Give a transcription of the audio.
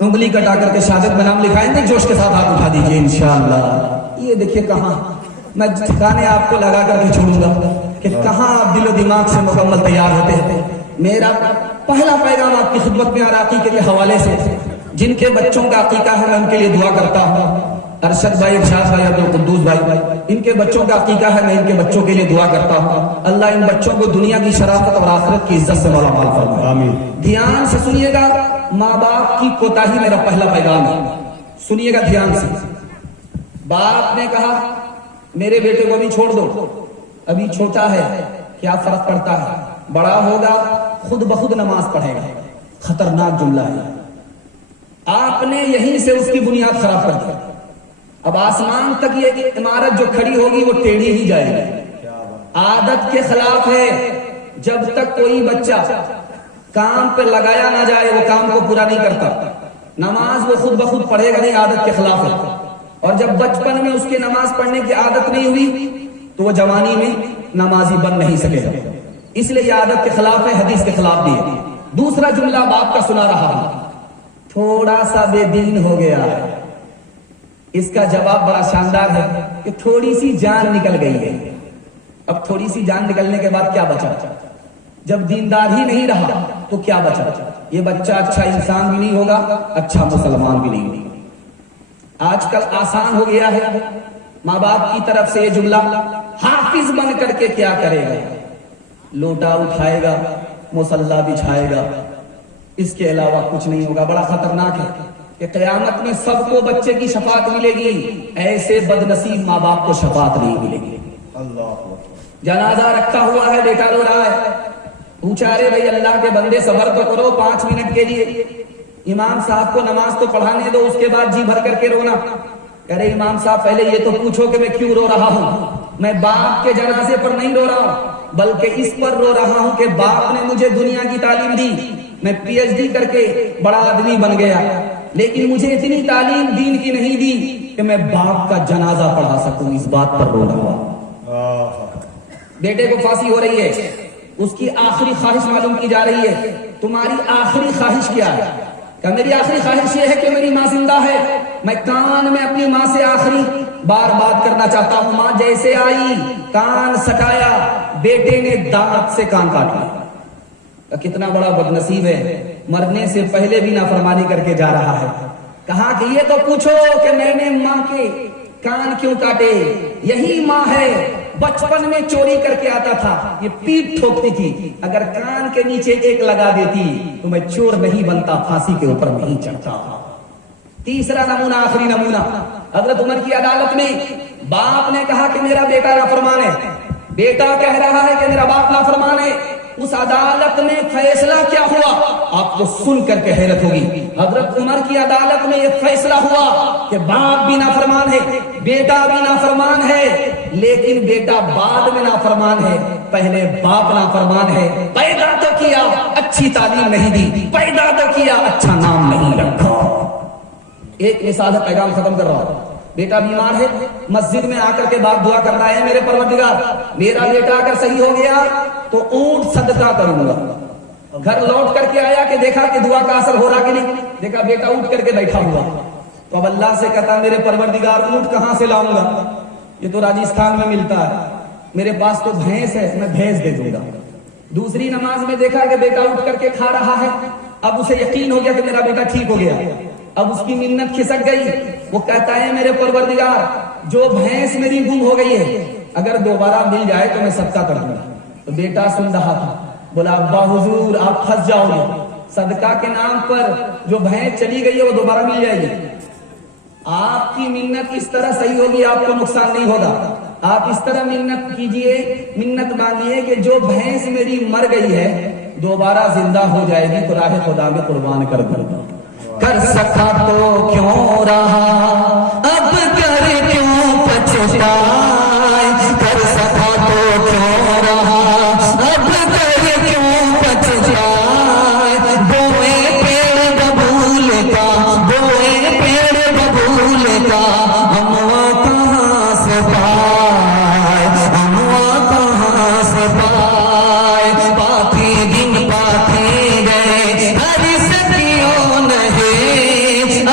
انگلی کٹا کر کے شہادت میں نام لکھائیں گے؟ جوش کے ساتھ ہاتھ اٹھا دیجئے انشاءاللہ۔ یہ دیکھیے کہاں میں ٹھکانے آپ کو لگا کر کے چھوڑوں گا کہ کہاں آپ دل و دماغ سے مکمل تیار ہوتے ہیں۔ میرا پہلا پیغام آپ کی خدمت میں عراقی کے حوالے سے، جن کے بچوں کا عقیقہ ہے میں ان کے لیے دعا کرتا ہوں۔ ارشد بھائی، ارشاد بھائی، عبدالقدوس بھائی، ان کے بچوں کا عقیقہ ہے، میں ان کے بچوں کے لیے دعا کرتا ہوں اللہ ان بچوں کو دنیا کی شرافت اور آخرت کی عزت سے مالا مال فرمائے، آمین۔ دھیان سے سنیے گا، ماں باپ کی کوتاہی میرا پہلا پیغام ہے، سنیے گا دھیان سے۔ باپ نے کہا میرے بیٹے کو ابھی چھوڑ دو، ابھی چھوٹا ہے، کیا فرق پڑتا ہے، بڑا ہوگا خود بخود نماز پڑھے گا۔ خطرناک جملہ ہے، آپ نے یہیں سے اس کی بنیاد خراب کر دی۔ اب آسمان تک یہ عمارت جو کھڑی ہوگی وہ ٹیڑھی ہی جائے گی۔ عادت کے خلاف ہے، جب تک کوئی بچہ کام پہ لگایا نہ جائے وہ کام کو پورا نہیں کرتا۔ نماز وہ خود بخود پڑھے گا نہیں، عادت کے خلاف ہے۔ اور جب بچپن میں اس کے نماز پڑھنے کی عادت نہیں ہوئی تو وہ جوانی میں نمازی بن نہیں سکے گا۔ اس لیے یہ عادت کے خلاف ہے، حدیث کے خلاف بھی ہے۔ دوسرا جملہ باپ کا سنا رہا ہوں، تھوڑا سا بے دین ہو گیا۔ اس کا جواب بڑا شاندار ہے کہ تھوڑی سی جان نکل گئی ہے۔ اب تھوڑی سی جان نکلنے کے بعد کیا بچا؟ جب دیندار ہی نہیں رہا تو کیا بچا؟ یہ بچہ اچھا انسان بھی نہیں ہوگا، اچھا مسلمان بھی نہیں ہوگا۔ آج کل آسان ہو گیا ہے، ماں باپ کی طرف سے یہ جملہ، حافظ بن کر کے کیا کرے گا؟ لوٹا اٹھائے گا، مصلی بچھائے گا، اس کے علاوہ کچھ نہیں ہوگا۔ بڑا خطرناک ہے کہ قیامت میں سب کو بچے کی شفاعت ملے گی، ایسے بد نصیب ماں باپ کو شفاعت نہیں ملے گی۔ جنازہ رکھا ہوا ہے، بیٹا رو رہا ہے، پوچھا رے بھائی اللہ کے بندے صبر تو کرو 5 منٹ کے لیے، امام صاحب کو نماز تو پڑھانے دو، اس کے بعد جی بھر کر کے رونا۔ کہہ رہے امام صاحب پہلے یہ تو پوچھو کہ میں کیوں رو رہا ہوں؟ میں باپ کے جنازے پر نہیں رو رہا ہوں، بلکہ اس پر رو رہا ہوں کہ باپ نے مجھے دنیا کی تعلیم دی، میں PhD کر کے بڑا آدمی بن گیا، لیکن مجھے اتنی تعلیم دین کی نہیں دی کہ میں باپ کا جنازہ پڑھا سکوں، اس بات پر رو رہا ہوں۔ بیٹے کو پھانسی ہو رہی ہے، اس کی آخری خواہش معلوم کی جا رہی ہے، تمہاری آخری خواہش کیا ہے؟ کہ میری آخری خواہش یہ ہے کہ میری ماں زندہ ہے، میں کان میں اپنی ماں سے آخری بار بات کرنا چاہتا ہوں۔ ماں جیسے آئی کان سٹایا، بیٹے نے دانت سے کان کاٹ لیا۔ کتنا بڑا بد نصیب ہے، مرنے سے پہلے بھی نافرمانی کر کے جا رہا ہے۔ کہا کہ یہ تو پوچھو کہ میں نے ماں کے کان کیوں کاٹے؟ یہی ماں ہے، بچپن میں چوری کر کے آتا تھا، یہ پیٹ ٹھوکتی تھی، اگر کان کے نیچے ایک لگا دیتی تو میں چور نہیں بنتا، پھانسی کے اوپر نہیں چڑھتا۔ تیسرا نمونہ، آخری نمونہ، حضرت عمر کی عدالت میں باپ نے کہا کہ میرا بیٹا نافرمان ہے، بیٹا کہہ رہا ہے کہ میرا باپ نافرمان ہے۔ اس عدالت میں فیصلہ کیا ہوا آپ کو سن کر کے حیرت ہوگی۔ حضرت عمر کی عدالت میں یہ فیصلہ ہوا کہ باپ بھی نافرمان ہے، بیٹا بھی نافرمان ہے، لیکن بیٹا بعد میں نافرمان ہے، پہلے باپ نافرمان ہے۔ پیدا تو کیا، اچھی تعلیم نہیں دی، پیدا تو کیا، اچھا نام نہیں رکھا۔ ایک مثال ہے، پیغام ختم کر رہا ہوں۔ بیٹا بیمار ہے، مسجد میں آ کر کے باپ دعا کر رہا ہے، میرے پروردگار میرا بیٹا اگر صحیح ہو گیا تو اونٹ صدقہ کروں گا۔ گھر لوٹ کر کے آیا کہ دیکھا کہ دعا کا اثر ہو رہا کہ نہیں، دیکھا بیٹا اٹھ کر کے بیٹھا ہوا، تو اب اللہ سے کہتا میرے پروردگار اونٹ کہاں سے لاؤں گا؟ یہ تو راجستھان میں ملتا ہے، میرے پاس تو بھینس ہے، میں بھینس دے دوں گا۔ دوسری نماز میں دیکھا کہ بیٹا اٹھ کر کے کھا رہا ہے، اب اسے یقین ہو گیا کہ میرا بیٹا ٹھیک ہو گیا، اب اس کی منت کھسک گئی، وہ کہتا ہے میرے پروردگار جو بھینس میری گم ہو گئی ہے اگر دوبارہ مل جائے تو میں صدقہ کر دوں گا۔ تو بیٹا سن رہا تھا، بولا ابا حضور آپ پھنس جاؤ گے، صدقہ کے نام پر جو بھینس چلی گئی ہے وہ دوبارہ مل جائے گی، آپ کی منت اس طرح صحیح ہوگی، آپ کو نقصان نہیں ہوگا، آپ اس طرح منت کیجئے، منت مانگیے کہ جو بھینس میری مر گئی ہے دوبارہ زندہ ہو جائے گی تو راہ خدا میں قربان کر دوں گا۔ کر سکا تو کیوں رہا اب کر کیوں پچھتائے، کر سکا تو کیوں رہا اب کر کیوں پچھتائے، بوئے پیڑ ببول کا، بوئے پیڑ ببول کا، اموا کہاں سے پائے، اموا کہاں سے پائے، پاتی دن پاتی گئے ہر سکیوں نہیں